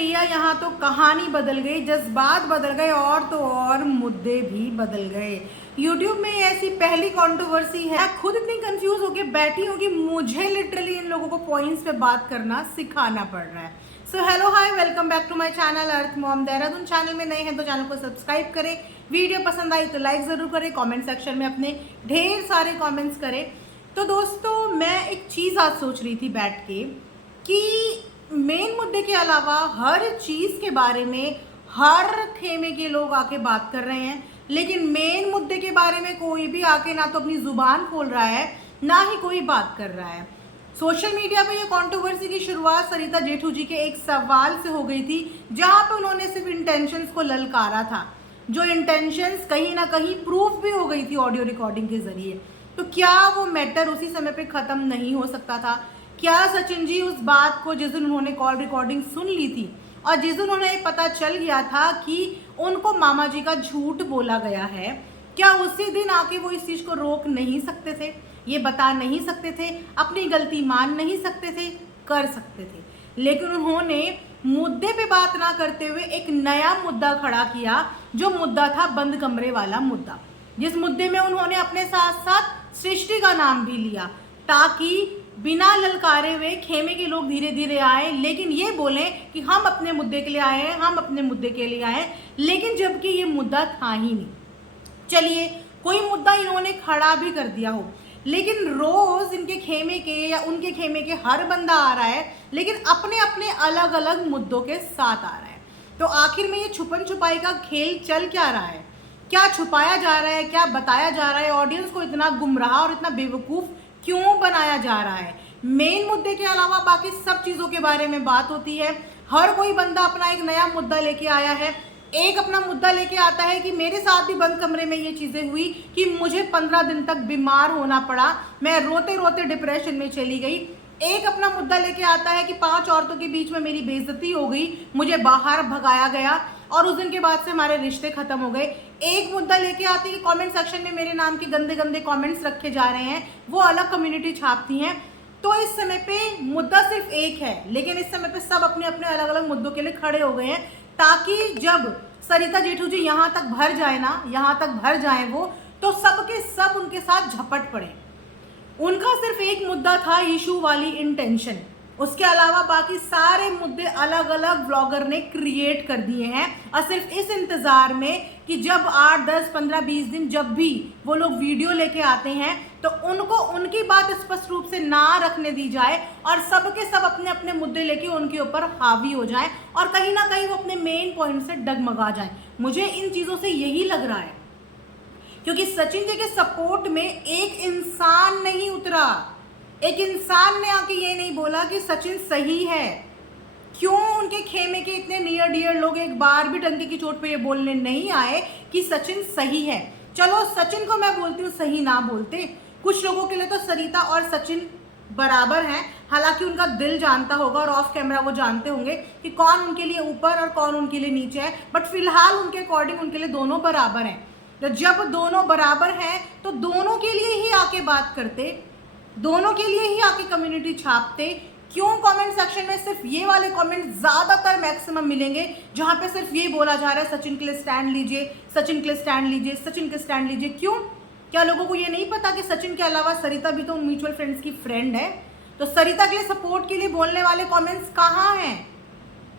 भैया यहाँ तो कहानी बदल गई, जज्बात बदल गए और तो और मुद्दे भी बदल गए। यूट्यूब में ऐसी पहली कंट्रोवर्सी है, खुद इतनी कंफ्यूज होके बैठी हूँ कि मुझे लिटरली इन लोगों को पॉइंट्स पे बात करना सिखाना पड़ रहा है। So hello hi, welcome back to my channel earth mom Dehradun. Channel में नए हैं तो चैनल को सब्सक्राइब करें, वीडियो पसंद आई तो लाइक ज़रूर करें, कमेंट सेक्शन में अपने ढेर सारे कमेंट्स करें। तो दोस्तों, मैं एक चीज़ आज सोच रही थी बैठ के कि मेन मुद्दे के अलावा हर चीज़ के बारे में हर खेमे के लोग आके बात कर रहे हैं, लेकिन मेन मुद्दे के बारे में कोई भी आके ना तो अपनी ज़ुबान खोल रहा है, ना ही कोई बात कर रहा है। सोशल मीडिया पे ये कंट्रोवर्सी की शुरुआत सरिता जेठू जी के एक सवाल से हो गई थी, जहां पे उन्होंने सिर्फ इंटेंशंस को ललकारा था, जो इंटेंशंस कहीं ना कहीं प्रूफ भी हो गई थी ऑडियो रिकॉर्डिंग के जरिए। तो क्या वो मैटर उसी समय पे ख़त्म नहीं हो सकता था? क्या सचिन जी उस बात को, जिस दिन उन्होंने कॉल रिकॉर्डिंग सुन ली थी और जिस दिन उन्हें पता चल गया था कि उनको मामा जी का झूठ बोला गया है, क्या उसी दिन आके वो इस चीज़ को रोक नहीं सकते थे, ये बता नहीं सकते थे, अपनी गलती मान नहीं सकते थे? कर सकते थे, लेकिन उन्होंने मुद्दे पे बात ना करते हुए एक नया मुद्दा खड़ा किया, जो मुद्दा था बंद कमरे वाला मुद्दा, जिस मुद्दे में उन्होंने अपने साथ साथ सृष्टि का नाम भी लिया, ताकि बिना ललकारे हुए खेमे के लोग धीरे धीरे आए, लेकिन ये बोलें कि हम अपने मुद्दे के लिए आए हैं, हम अपने मुद्दे के लिए आए हैं, लेकिन जबकि ये मुद्दा था ही नहीं। चलिए, कोई मुद्दा इन्होंने खड़ा भी कर दिया हो, लेकिन रोज इनके खेमे के या उनके खेमे के हर बंदा आ रहा है, लेकिन अपने अपने अलग अलग मुद्दों के साथ आ रहा है। तो आखिर में ये छुपन छुपाई का खेल चल क्या रहा है? क्या छुपाया जा रहा है, क्या बताया जा रहा है? ऑडियंस को इतना गुमराह और इतना बेवकूफ़ क्यों बनाया जा रहा है? मेन मुद्दे के अलावा बाकी सब चीज़ों के बारे में बात होती है। हर कोई बंदा अपना एक नया मुद्दा लेके आया है। एक अपना मुद्दा लेके आता है कि मेरे साथ भी बंद कमरे में ये चीज़ें हुई कि मुझे 15 दिन तक बीमार होना पड़ा, मैं रोते रोते डिप्रेशन में चली गई। एक अपना मुद्दा लेके आता है कि 5 औरतों के बीच में मेरी बेइज्जती हो गई, मुझे बाहर भगाया गया और उस दिन के बाद से हमारे रिश्ते खत्म हो गए। एक मुद्दा लेके आती है कि कमेंट सेक्शन में मेरे नाम के गंदे गंदे कमेंट्स रखे जा रहे हैं, वो अलग कम्युनिटी छापती हैं। तो इस समय पे मुद्दा सिर्फ एक है, लेकिन इस समय पे सब अपने अपने अलग अलग मुद्दों के लिए खड़े हो गए हैं, ताकि जब सरिता जेठू जी यहाँ तक भर जाए ना, यहाँ तक भर जाए वो, तो सब के सब उनके साथ झपट पड़े। उनका सिर्फ एक मुद्दा था, इशू वाली इंटेंशन, उसके अलावा बाकी सारे मुद्दे अलग अलग ब्लॉगर ने क्रिएट कर दिए हैं, और सिर्फ इस इंतज़ार में कि जब 8, 10, 15, 20 दिन जब भी वो लोग वीडियो लेके आते हैं, तो उनको उनकी बात स्पष्ट रूप से ना रखने दी जाए और सब के सब अपने अपने मुद्दे लेके उनके ऊपर हावी हो जाए और कहीं ना कहीं वो अपने मेन पॉइंट से डगमगा जाए। मुझे इन चीज़ों से यही लग रहा है, क्योंकि सचिन जी के सपोर्ट में एक इंसान नहीं उतरा, एक इंसान ने आके ये नहीं बोला कि सचिन सही है। क्यों उनके खेमे के इतने नियर डियर लोग एक बार भी डंके की चोट पे ये बोलने नहीं आए कि सचिन सही है? चलो, सचिन को मैं बोलती हूँ सही ना बोलते, कुछ लोगों के लिए तो सरिता और सचिन बराबर हैं, हालांकि उनका दिल जानता होगा और ऑफ कैमरा वो जानते होंगे कि कौन उनके लिए ऊपर और कौन उनके लिए नीचे है, बट फिलहाल उनके अकॉर्डिंग उनके लिए दोनों बराबर हैं। तो जब दोनों बराबर हैं तो दोनों के लिए ही आके बात करते, दोनों के लिए ही आके कम्युनिटी छापते। क्यों कमेंट सेक्शन में सिर्फ ये वाले कमेंट ज़्यादातर मैक्सिमम मिलेंगे, जहाँ पे सिर्फ ये बोला जा रहा है सचिन के लिए स्टैंड लीजिए, सचिन के लिए स्टैंड लीजिए, सचिन के स्टैंड लीजिए? क्यों? क्या लोगों को ये नहीं पता कि सचिन के अलावा सरिता भी तो म्यूचुअल फ्रेंड्स की फ्रेंड है? तो सरिता के लिए सपोर्ट के लिए बोलने वाले कॉमेंट्स कहाँ हैं?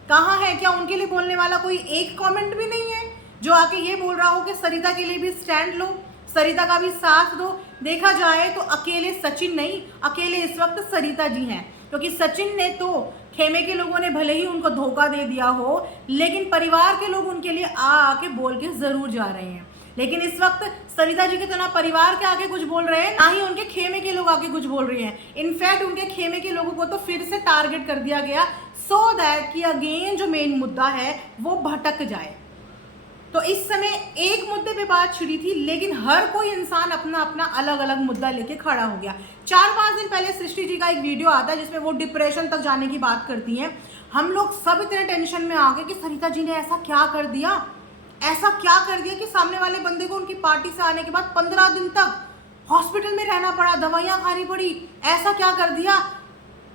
कहाँ है? क्या उनके लिए बोलने वाला कोई एक कॉमेंट भी नहीं है जो आके ये बोल रहा हो कि सरिता के लिए भी स्टैंड लो, सरिता का भी साथ दो? देखा जाए तो अकेले सचिन नहीं, अकेले इस वक्त सरिता जी हैं, क्योंकि सचिन ने तो खेमे के लोगों ने भले ही उनको धोखा दे दिया हो, लेकिन परिवार के लोग उनके लिए आके बोल के ज़रूर जा रहे हैं। लेकिन इस वक्त सरिता जी के तो ना परिवार के आगे कुछ बोल रहे हैं, ना ही उनके खेमे के लोग आगे कुछ बोल रहे हैं। इनफैक्ट उनके खेमे के लोगों को तो फिर से टारगेट कर दिया गया, सो दैट कि अगेन जो मेन मुद्दा है वो भटक जाए। तो इस समय एक मुद्दे पे बात छिड़ी थी, लेकिन हर कोई इंसान अपना अपना अलग अलग मुद्दा लेके खड़ा हो गया। 4-5 दिन पहले सृष्टि जी का एक वीडियो आता है जिसमें वो डिप्रेशन तक जाने की बात करती हैं। हम लोग सब इतने टेंशन में आ गए कि सरिता जी ने ऐसा क्या कर दिया, ऐसा क्या कर दिया कि सामने वाले बंदे को उनकी पार्टी से आने के बाद 15 दिन तक हॉस्पिटल में रहना पड़ा, दवाइयाँ खानी पड़ी, ऐसा क्या कर दिया?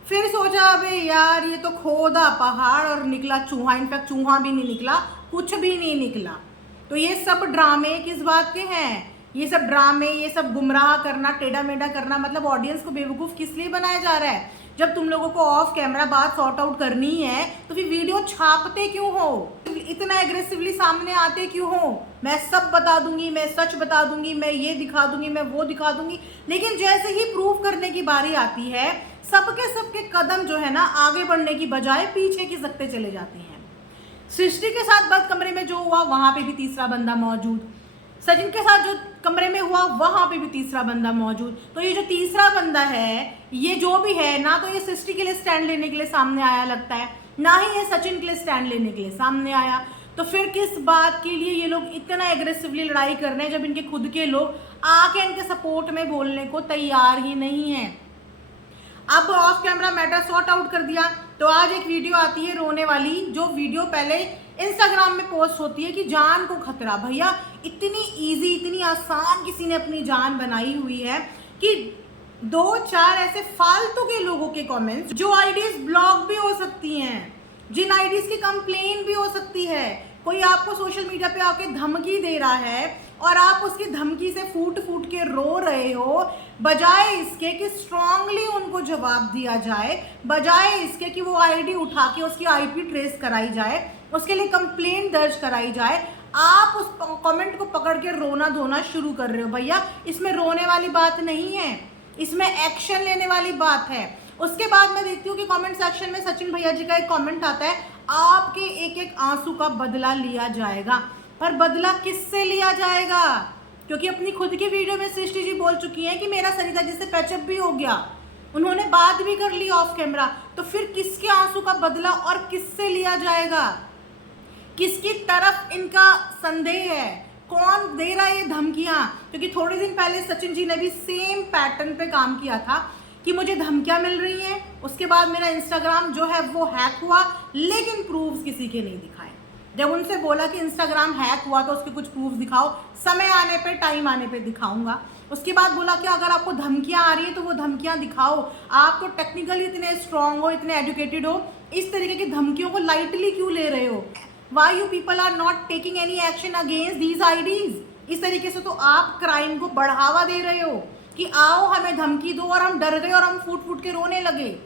फिर सोचा अबे यार ये तो खोदा पहाड़ और निकला चूहा, इनफैक्ट चूहा भी नहीं निकला, कुछ भी नहीं निकला। तो ये सब ड्रामे किस बात के हैं? ये सब ड्रामे, ये सब गुमराह करना, टेढ़ा मेढ़ा करना, मतलब ऑडियंस को बेवकूफ़ किस लिए बनाया जा रहा है? जब तुम लोगों को ऑफ कैमरा बात सॉर्ट आउट करनी है तो फिर वीडियो छापते क्यों हो? इतना एग्रेसिवली सामने आते क्यों हो? मैं सब बता दूंगी, मैं सच बता दूंगी, मैं ये दिखा दूंगी, मैं वो दिखा दूंगी, लेकिन जैसे ही प्रूव करने की बारी आती है सबके कदम जो है ना आगे बढ़ने की बजाय पीछे खिसकते चले जाते हैं। सृष्टि के साथ बंद कमरे में जो हुआ वहां पे भी तीसरा बंदा मौजूद, सचिन के साथ जो कमरे में हुआ वहां पे भी तीसरा बंदा मौजूद। तो ये जो तीसरा बंदा है, ये जो भी है ना, तो ये सृष्टि के लिए स्टैंड लेने के लिए सामने आया लगता है, ना ही ये सचिन के लिए स्टैंड लेने के लिए सामने आया। तो फिर किस बात के लिए ये लोग इतना एग्रेसिवली लड़ाई कर रहे हैं जब इनके खुद के लोग आके इनके सपोर्ट में बोलने को तैयार ही नहीं है? अब of camera matter sort out कर दिया तो आज एक वीडियो आती है रोने वाली, जो वीडियो पहले इंस्टाग्राम में पोस्ट होती है कि जान को खतरा। भैया इतनी इजी, इतनी आसान किसी ने अपनी जान बनाई हुई है कि 2-4 ऐसे फालतू के लोगों के कमेंट्स, जो आईडीज ब्लॉक भी हो सकती हैं, जिन आईडीज की कंप्लेन भी हो सकती है, कोई आपको सोशल मीडिया पे आके धमकी दे रहा है और आप उसकी धमकी से फूट फूट के रो रहे हो, बजाय इसके कि स्ट्रांगली उनको जवाब दिया जाए, बजाय इसके कि वो आईडी उठा के उसकी आईपी ट्रेस कराई जाए, उसके लिए कंप्लेंट दर्ज कराई जाए, आप उस कमेंट को पकड़ के रोना धोना शुरू कर रहे हो। भैया इसमें रोने वाली बात नहीं है, इसमें एक्शन लेने वाली बात है। उसके बाद मैं देखती हूँ कि कमेंट सेक्शन में सचिन भैया जी का एक कमेंट आता है, आपके एक एक आंसू का बदला लिया जाएगा। पर बदला किससे लिया जाएगा? क्योंकि अपनी खुद की वीडियो में सृष्टि जी बोल चुकी हैं कि मेरा सरिता जी से पैचअप भी हो गया, उन्होंने बात भी कर ली ऑफ कैमरा। तो फिर किसके आंसू का बदला और किससे लिया जाएगा? किसकी तरफ इनका संदेह है? कौन दे रहा है ये धमकियां? क्योंकि थोड़े दिन पहले सचिन जी ने भी सेम पैटर्न पे काम किया था कि मुझे धमकियां मिल रही हैं, उसके बाद मेरा इंस्टाग्राम जो है वो हैक हुआ, लेकिन प्रूफ्स किसी के नहीं दिखाए। जब उनसे बोला कि इंस्टाग्राम हैक हुआ तो उसके कुछ प्रूफ दिखाओ, समय आने पे, टाइम आने पे दिखाऊंगा। उसके बाद बोला कि अगर आपको धमकियां आ रही है तो वो धमकियां दिखाओ, आप तो टेक्निकली इतने स्ट्रांग हो, इतने एजुकेटेड हो, इस तरीके की धमकियों को लाइटली क्यों ले रहे हो? Why you people are not taking any action against these IDs? इस तरीके से तो आप क्राइम को बढ़ावा दे रहे हो कि आओ हमें धमकी दो और हम डर गए और हम फूट फूट के रोने लगे।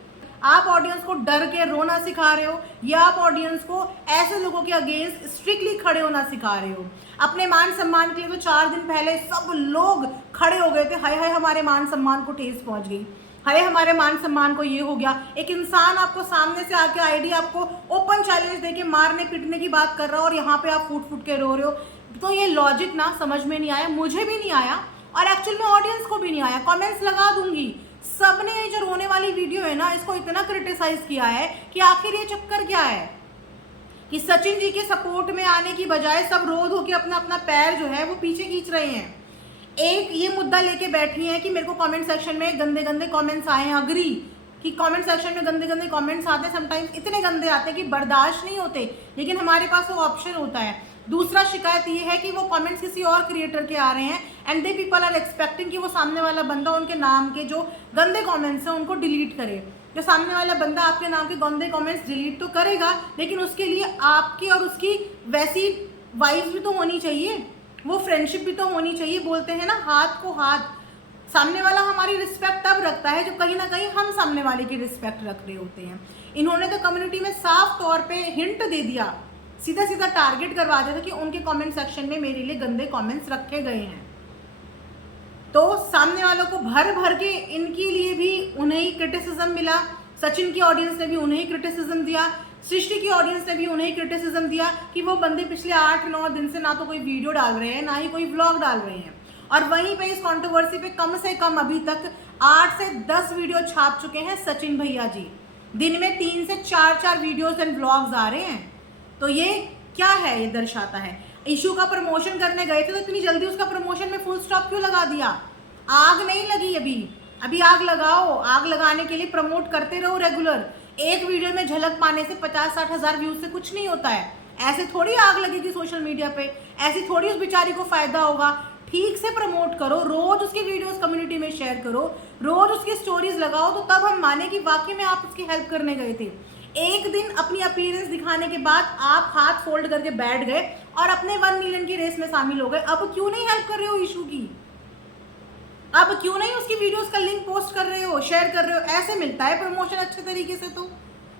आप ऑडियंस को डर के रोना सिखा रहे हो या आप ऑडियंस को ऐसे लोगों के अगेंस्ट स्ट्रिक्टली खड़े होना सिखा रहे हो? अपने मान सम्मान के लिए तो 4 दिन पहले सब लोग खड़े हो गए थे, हाय हाय हमारे मान सम्मान को ठेस पहुंच गई, हाय हमारे मान सम्मान को ये हो गया। एक इंसान आपको सामने से आके आईडी आपको ओपन चैलेंज देके मारने पीटने की बात कर रहा हो और यहाँ पे आप फूट फूट के रो रहे हो। तो ये लॉजिक ना समझ में नहीं आया, मुझे भी नहीं आया और एक्चुअल में ऑडियंस को भी नहीं आया। कमेंट्स लगा दूंगी, सबने ये जो रोने वाली वीडियो है ना, इसको इतना क्रिटिसाइज किया है कि आखिर ये चक्कर क्या है कि सचिन जी के सपोर्ट में आने की बजाय सब रोध होकर अपना अपना पैर जो है वो पीछे खींच रहे हैं। एक ये मुद्दा लेके बैठी हैं कि मेरे को कमेंट सेक्शन में गंदे गंदे कमेंट्स आए हैं, अग्री कि कमेंट सेक्शन में गंदे गंदे कमेंट्स आते हैं, समटाइम्स इतने गंदे आते हैं कि बर्दाश्त नहीं होते, लेकिन हमारे पास वो ऑप्शन होता है। दूसरा शिकायत ये है कि वो कमेंट्स किसी और क्रिएटर के आ रहे हैं and they people are expecting कि वो सामने वाला बंदा उनके नाम के जो गंदे कमेंट्स हैं उनको डिलीट करे। जो सामने वाला बंदा आपके नाम के गंदे कमेंट्स डिलीट तो करेगा, लेकिन उसके लिए आपकी और उसकी वैसी वाइब्स भी तो होनी चाहिए, वो फ्रेंडशिप भी तो होनी चाहिए। बोलते हैं ना हाथ को हाथ, सामने वाला हमारी रिस्पेक्ट तब रखता है जब कहीं ना कहीं हम सामने वाले की रिस्पेक्ट रख रहे होते हैं। इन्होंने तो कम्युनिटी में साफ तौर पे हिंट दे दिया, सीधा सीधा टारगेट करवा दिया था कि उनके कमेंट सेक्शन में मेरे लिए गंदे कमेंट्स रखे गए हैं। तो सामने वालों को भर भर के इनके लिए भी उन्हें ही क्रिटिसिज्म मिला, सचिन की ऑडियंस ने भी उन्हें ही क्रिटिसिज्म दिया, सृष्टि की ऑडियंस ने भी उन्हें ही क्रिटिसिज्म दिया कि वो बंदे पिछले 8-9 दिन से ना तो कोई वीडियो डाल रहे हैं, ना ही कोई व्लॉग डाल रहे हैं। और वहीं पे इस कंट्रोवर्सी पे कम से कम अभी तक 8 से 10 वीडियो छाप चुके हैं सचिन भैया जी। दिन में 3 से 4 वीडियोस एंड व्लॉग्स आ रहे हैं। तो ये क्या है? ये दर्शाता है इशू का प्रमोशन करने गए थे तो इतनी जल्दी उसका प्रमोशन में फुल स्टॉप क्यों लगा दिया? आग नहीं लगी अभी आग लगाओ, आग लगाने के लिए प्रमोट करते रहो रेगुलर। एक वीडियो में झलक पाने से 50-60 हज़ार व्यूज से कुछ नहीं होता है। ऐसे थोड़ी आग लगेगी सोशल मीडिया पे, ऐसी थोड़ी उस बेचारी को फायदा होगा। ठीक से प्रमोट करो, रोज उसकी वीडियोस कम्युनिटी में शेयर करो, रोज उसकी स्टोरीज लगाओ, तो तब हम माने कि वाकई में आप उसकी हेल्प करने गए थे। एक दिन अपनी अपीयरेंस दिखाने के बाद आप हाथ फोल्ड करके बैठ गए और अपने 1 मिलियन की रेस में शामिल हो गए। अब क्यों नहीं हेल्प कर रहे हो इशू की? अब क्यों नहीं उसकी वीडियोस का लिंक पोस्ट कर रहे हो, शेयर कर रहे हो? ऐसे मिलता है प्रमोशन अच्छे तरीके से? तो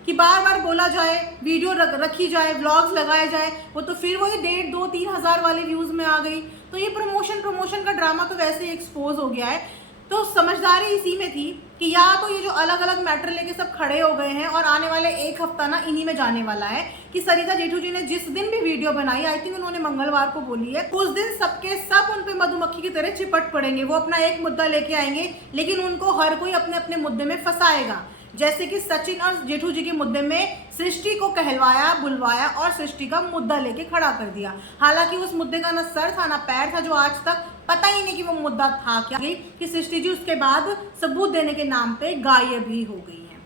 कि बार बार बोला जाए, वीडियो रखी जाए, व्लॉग्स लगाए जाए, वो तो फिर वही 1.5-2-3 हज़ार वाले व्यूज़ में आ गई। तो ये प्रमोशन का ड्रामा तो वैसे ही एक्सपोज हो गया है। तो समझदारी इसी में थी कि या तो ये जो अलग अलग मैटर लेके सब खड़े हो गए हैं और आने वाले एक हफ्ता ना इन्हीं में जाने वाला है कि सरिता जेठू जी ने जिस दिन भी वीडियो बनाई, आई थिंक उन्होंने मंगलवार को बोली है, उस दिन सबके सब उन पे मधुमक्खी की तरह चिपट पड़ेंगे। वो अपना एक मुद्दा लेके आएंगे, लेकिन उनको हर कोई अपने अपने मुद्दे में फंसाएगा। जैसे कि सचिन और जेठू जी के मुद्दे में सृष्टि को कहलवाया, बुलवाया और सृष्टि का मुद्दा लेके खड़ा कर दिया। हालांकि उस मुद्दे का ना सर था ना पैर था, जो आज तक पता ही नहीं कि वो मुद्दा था क्या, कि सृष्टि जी उसके बाद सबूत देने के नाम पे गायब ही हो गई है।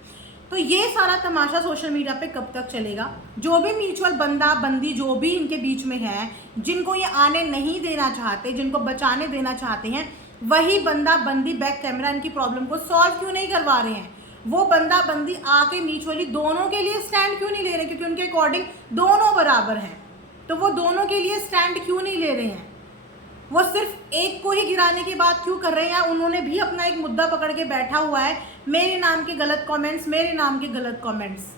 तो ये सारा तमाशा सोशल मीडिया पे कब तक चलेगा? जो भी म्यूचुअल बंदा बंदी जो भी इनके बीच में है, जिनको ये आने नहीं देना चाहते, जिनको बचाने देना चाहते हैं, वही बंदा बंदी बैक कैमरा इनकी प्रॉब्लम को सॉल्व क्यों नहीं करवा रहे हैं? वो बंदा बंदी आके म्यूचुअली दोनों के लिए स्टैंड क्यों नहीं ले रहे? क्योंकि उनके अकॉर्डिंग दोनों बराबर हैं। तो वो दोनों के लिए स्टैंड क्यों नहीं ले रहे हैं? वो सिर्फ एक को ही गिराने की बात क्यों कर रहे हैं? उन्होंने भी अपना एक मुद्दा पकड़ के बैठा हुआ है, मेरे नाम के गलत कमेंट्स, मेरे नाम के गलत कमेंट्स।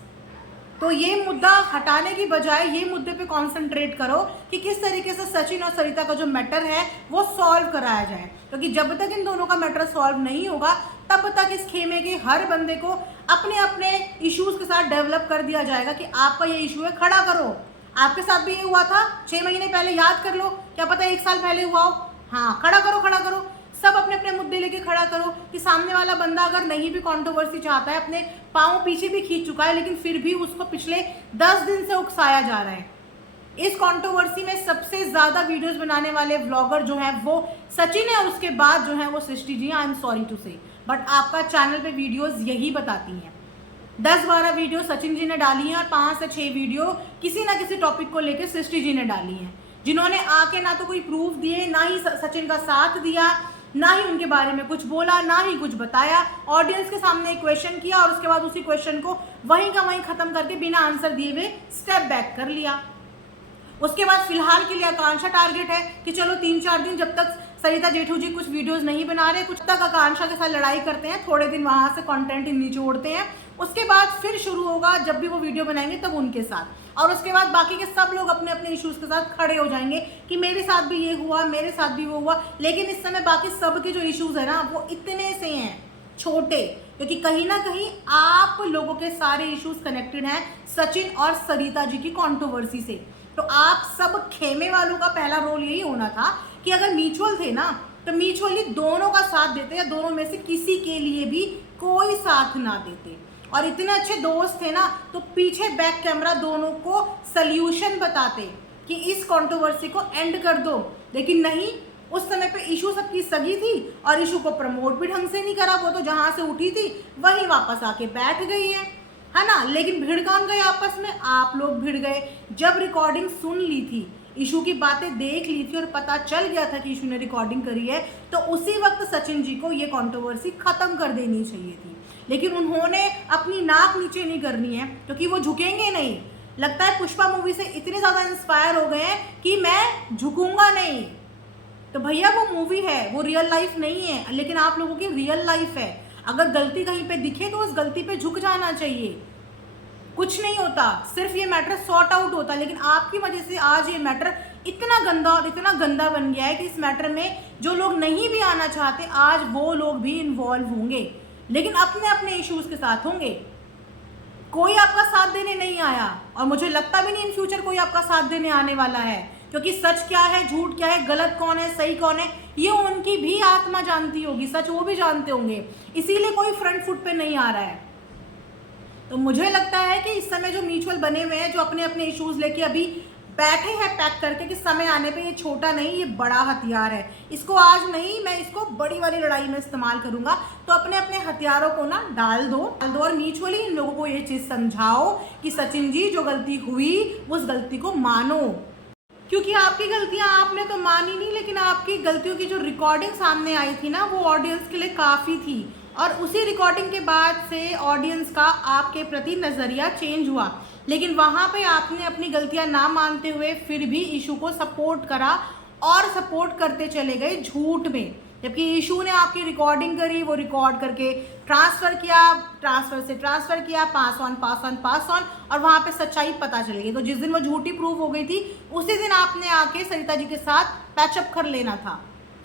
तो ये मुद्दा हटाने की बजाय ये मुद्दे पे कंसंट्रेट करो कि किस तरीके से सचिन और सरिता का जो मैटर है वो सॉल्व कराया जाए। क्योंकि जब तक इन दोनों का मैटर सॉल्व नहीं होगा, तब तक इस खेमे के हर बंदे को अपने अपने इश्यूज के साथ डेवलप कर दिया जाएगा कि आपका ये इशू है, खड़ा करो। आपके साथ भी ये हुआ था 6 महीने पहले, याद कर लो, क्या पता 1 साल पहले हुआ हो। हाँ, खड़ा करो, खड़ा करो, सब अपने अपने मुद्दे लेके खड़ा करो कि सामने वाला बंदा अगर नहीं भी कंट्रोवर्सी चाहता है, अपने पाँव पीछे भी खींच चुका है, लेकिन फिर भी उसको पिछले 10 दिन से उकसाया जा रहा है। इस कंट्रोवर्सी में सबसे ज्यादा वीडियोस बनाने वाले व्लॉगर जो है वो सचिन है, और उसके बाद जो है वो Srishti ji. I am sorry to से, बट आपका चैनल पे वीडियोस यही बताती हैं। 10-12 वीडियो सचिन जी ने डाली हैं और 5 से 6 वीडियो किसी ना किसी टॉपिक को लेकर सृष्टि जी ने डाली हैं, जिन्होंने आके ना तो कोई प्रूफ दिए, ना ही सचिन का साथ दिया, ना ही उनके बारे में कुछ बोला, ना ही कुछ बताया। ऑडियंस के सामने एक क्वेश्चन किया और उसके बाद उसी क्वेश्चन को वहीं का वहीं खत्म करके बिना आंसर दिए हुए स्टेप बैक कर लिया। उसके बाद फिलहाल के लिए आकांक्षा टारगेट है कि चलो 3-4 दिन, जब तक सरिता जेठू जी कुछ वीडियोस नहीं बना रहे, कुछ तक आकांक्षा के साथ लड़ाई करते हैं, थोड़े दिन वहां से कंटेंट नीचे उड़ते हैं। उसके बाद फिर शुरू होगा, जब भी वो वीडियो बनाएंगे तब उनके साथ, और उसके बाद बाकी के सब लोग अपने अपने इश्यूज के साथ खड़े हो जाएंगे कि मेरे साथ भी ये हुआ, मेरे साथ भी वो हुआ। लेकिन इस समय बाकी सब के जो इश्यूज है ना, वो इतने से हैं छोटे, क्योंकि कहीं ना कहीं आप लोगों के सारे इश्यूज कनेक्टेड हैं सचिन और सरिता जी की कंट्रोवर्सी से। तो आप सब खेमे वालों का पहला रोल यही होना था कि अगर म्यूचुअल थे ना, तो म्यूचुअली दोनों का साथ देते, या दोनों में से किसी के लिए भी कोई साथ ना देते। और इतने अच्छे दोस्त थे ना, तो पीछे बैक कैमरा दोनों को सल्यूशन बताते कि इस कंट्रोवर्सी को एंड कर दो। लेकिन नहीं, उस समय पे इशू सबकी सगी थी और इशू को प्रमोट भी ढंग से नहीं करा। वो तो जहां से उठी थी वहीं वापस आके बैठ गई है ना। लेकिन भिड़ कौन गए आपस में? आप लोग भिड़ गए। जब रिकॉर्डिंग सुन ली थी, इशू की बातें देख ली थी और पता चल गया था कि इशू ने रिकॉर्डिंग करी है, तो उसी वक्त सचिन जी को ये कंट्रोवर्सी खत्म कर देनी चाहिए थी। लेकिन उन्होंने अपनी नाक नीचे नहीं करनी है, क्योंकि वो झुकेंगे नहीं। लगता है पुष्पा मूवी से इतने ज़्यादा इंस्पायर हो गए हैं कि मैं झुकूंगा नहीं। तो भैया वो मूवी है, वो रियल लाइफ नहीं है, लेकिन आप लोगों की रियल लाइफ है। अगर गलती कहीं पे दिखे तो उस गलती पे झुक जाना चाहिए। कुछ नहीं होता, सिर्फ ये मैटर सॉर्ट आउट होता। लेकिन आपकी वजह से आज ये मैटर इतना गंदा और इतना गंदा बन गया है कि इस मैटर में जो लोग नहीं भी आना चाहते, आज वो लोग भी इन्वॉल्व होंगे, लेकिन अपने अपने इश्यूज के साथ होंगे। कोई आपका साथ देने नहीं आया, और मुझे लगता भी नहीं इन फ्यूचर कोई आपका साथ देने आने वाला है, क्योंकि सच क्या है, झूठ क्या है, गलत कौन है, सही कौन है, ये उनकी भी आत्मा जानती होगी, सच वो भी जानते होंगे। इसीलिए कोई फ्रंट फुट पे नहीं आ रहा है। तो मुझे लगता है कि इस समय जो म्यूचुअल बने हुए हैं, जो अपने अपने इश्यूज लेके अभी बैठे हैं पैक करके, कि समय आने पे ये छोटा नहीं, ये बड़ा हथियार है, इसको आज नहीं, मैं इसको बड़ी वाली लड़ाई में इस्तेमाल करूंगा। तो अपने अपने हथियारों को ना डाल दो और म्यूचुअली इन लोगों को ये चीज़ समझाओ कि सचिन जी जो गलती हुई उस गलती को मानो। क्योंकि आपकी गलतियां आपने तो मानी नहीं, लेकिन आपकी गलतियों की जो रिकॉर्डिंग सामने आई थी ना, वो ऑडियंस के लिए काफ़ी थी। और उसी रिकॉर्डिंग के बाद से ऑडियंस का आपके प्रति नज़रिया चेंज हुआ, लेकिन वहाँ पे आपने अपनी गलतियां ना मानते हुए फिर भी इशू को सपोर्ट करा और सपोर्ट करते चले गए झूठ में। जबकि इशू ने आपकी रिकॉर्डिंग करी, वो रिकॉर्ड करके ट्रांसफ़र किया, ट्रांसफ़र से ट्रांसफ़र किया, पास ऑन और वहाँ पे सच्चाई पता चल गई। तो जिस दिन वो झूठी प्रूव हो गई थी, उसी दिन आपने आके सरिता जी के साथ पैचअप कर लेना था,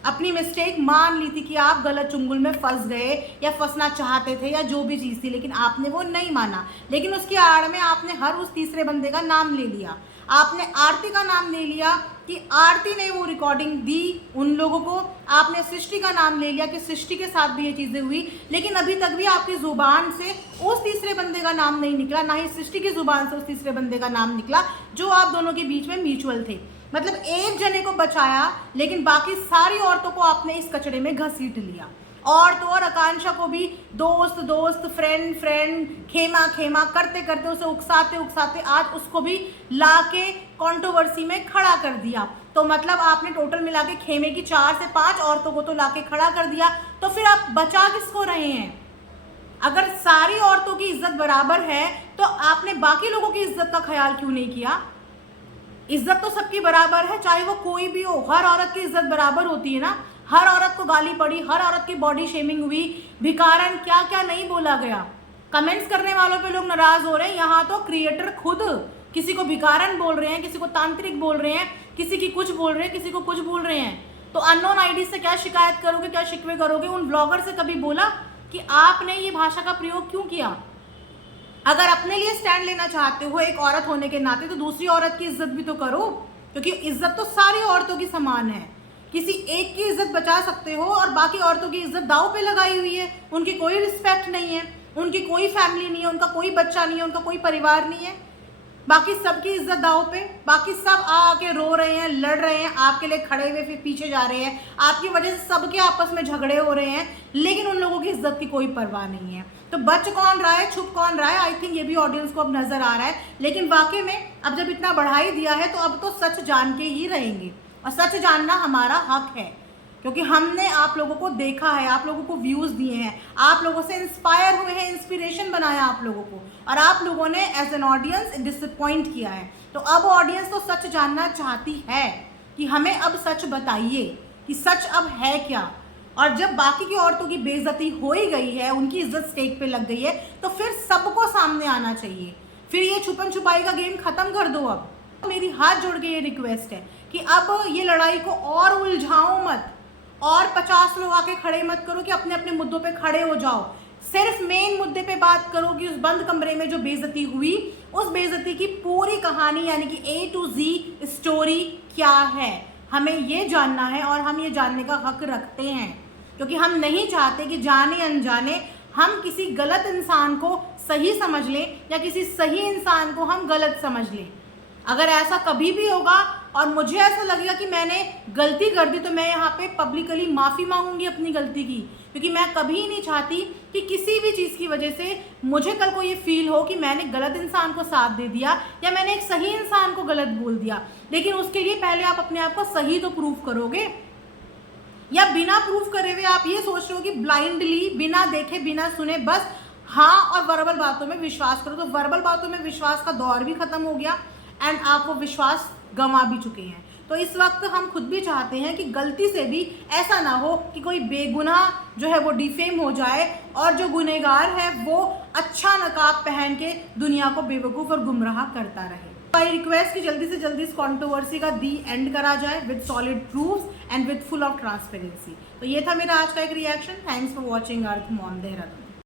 अपनी मिस्टेक मान ली थी कि आप गलत चुंगल में फंस गए या फंसना चाहते थे या जो भी चीज़ थी, लेकिन आपने वो नहीं माना। लेकिन उसकी आड़ में आपने हर उस तीसरे बंदे का नाम ले लिया। आपने आरती का नाम ले लिया कि आरती ने वो रिकॉर्डिंग दी उन लोगों को, आपने सृष्टि का नाम ले लिया कि सृष्टि के साथ भी ये चीज़ें हुई, लेकिन अभी तक भी आपकी ज़ुबान से उस तीसरे बंदे का नाम नहीं निकला, ना ही सृष्टि की ज़ुबान से उस तीसरे बंदे का नाम निकला जो आप दोनों के बीच में म्यूचुअल थे। मतलब एक जने को बचाया, लेकिन बाकी सारी औरतों को आपने इस कचड़े में घसीट लिया। और तो और आकांक्षा को भी दोस्त, फ्रेंड, खेमा करते करते उसे उकसाते आज उसको भी लाके कंट्रोवर्सी में खड़ा कर दिया। तो मतलब आपने टोटल मिला के खेमे की 4 से 5 औरतों को तो लाके खड़ा कर दिया। तो फिर आप बचा किसको रहे हैं? अगर सारी औरतों की इज्जत बराबर है तो आपने बाकी लोगों की इज्जत का ख्याल क्यों नहीं किया? इज्जत तो सबकी बराबर है, चाहे वो कोई भी हो। हर औरत की इज्जत बराबर होती है ना। हर औरत को गाली पड़ी, हर औरत की बॉडी शेमिंग हुई, भिखारन क्या क्या नहीं बोला गया। कमेंट्स करने वालों पे लोग नाराज हो रहे हैं, यहाँ तो क्रिएटर खुद किसी को भिखारन बोल रहे हैं, किसी को तांत्रिक बोल रहे हैं, किसी की कुछ बोल रहे हैं, किसी को कुछ बोल रहे हैं। तो अननोन आईडी से क्या शिकायत करोगे, क्या शिकवे करोगे? उन ब्लॉगर से कभी बोला कि आपने ये भाषा का प्रयोग क्यों किया? अगर अपने लिए स्टैंड लेना चाहते हो एक औरत होने के नाते, तो दूसरी औरत की इज्जत भी तो करो, क्योंकि इज्जत तो सारी औरतों की समान है। किसी एक की इज्जत बचा सकते हो और बाकी औरतों की इज्जत दांव पे लगाई हुई है। उनकी कोई रिस्पेक्ट नहीं है, उनकी कोई फैमिली नहीं है, उनका कोई बच्चा नहीं है, उनका कोई परिवार नहीं है, बाकी सबकी इज्जत दांव पे। बाकी सब आके रो रहे हैं, लड़ रहे हैं, आपके लिए खड़े हुए फिर पीछे जा रहे हैं, आपकी वजह से सबके आपस में झगड़े हो रहे हैं, लेकिन उन लोगों की इज्जत की कोई परवाह नहीं है। तो बच कौन रहा है, छुप कौन रहा है? आई थिंक ये भी ऑडियंस को अब नजर आ रहा है। लेकिन वाकई में अब जब इतना बढ़ा ही दिया है तो अब तो सच जान के ही रहेंगे, और सच जानना हमारा हक है, क्योंकि हमने आप लोगों को देखा है, आप लोगों को व्यूज़ दिए हैं, आप लोगों से इंस्पायर हुए हैं, इंस्पिरेशन बनाया आप लोगों को, और आप लोगों ने एज एन ऑडियंस डिसअपॉइंट किया है। तो अब ऑडियंस तो सच जानना चाहती है कि हमें अब सच बताइए कि सच अब है क्या। और जब बाकी की औरतों की बेइज्जती हो ही गई है, उनकी इज्जत स्टेक पे लग गई है, तो फिर सबको सामने आना चाहिए। फिर ये छुपन छुपाई का गेम खत्म कर दो। अब मेरी हाथ जोड़ के ये रिक्वेस्ट है कि अब ये लड़ाई को और उलझाओ मत, और 50 लोग आके खड़े मत करो कि अपने अपने मुद्दों पे खड़े हो जाओ। सिर्फ मेन मुद्दे पे बात करो कि उस बंद कमरे में जो बेइज्जती हुई, उस बेइज्जती की पूरी कहानी यानी कि A to Z स्टोरी क्या है, हमें ये जानना है। और हम ये जानने का हक रखते हैं, क्योंकि हम नहीं चाहते कि जाने अनजाने हम किसी गलत इंसान को सही समझ लें या किसी सही इंसान को हम गलत समझ लें। अगर ऐसा कभी भी होगा और मुझे ऐसा लगेगा कि मैंने गलती कर दी, तो मैं यहाँ पे पब्लिकली माफ़ी मांगूंगी अपनी गलती की, क्योंकि मैं कभी नहीं चाहती कि किसी भी चीज़ की वजह से मुझे कल को ये फील हो कि मैंने गलत इंसान को साथ दे दिया या मैंने एक सही इंसान को गलत बोल दिया। लेकिन उसके लिए पहले आप अपने आप को सही तो प्रूव करोगे, या बिना प्रूफ करे हुए आप ये सोच रहे हो कि ब्लाइंडली बिना देखे बिना सुने बस हाँ और वर्बल बातों में विश्वास करो। तो वर्बल बातों में विश्वास का दौर भी खत्म हो गया एंड आप वो विश्वास गंवा भी चुके हैं। तो इस वक्त हम खुद भी चाहते हैं कि गलती से भी ऐसा ना हो कि कोई बेगुनाह जो है वो डिफेम हो जाए और जो गुनहगार है वो अच्छा नकाब पहन के दुनिया को बेवकूफ़ और गुमराह करता रहे। आई रिक्वेस्ट कि जल्दी से जल्दी इस कंट्रोवर्सी का दी एंड करा जाए with solid proofs and with full of transparency. तो ये था मेरा आज का एक reaction. Thanks for watching earth mom Dehradun.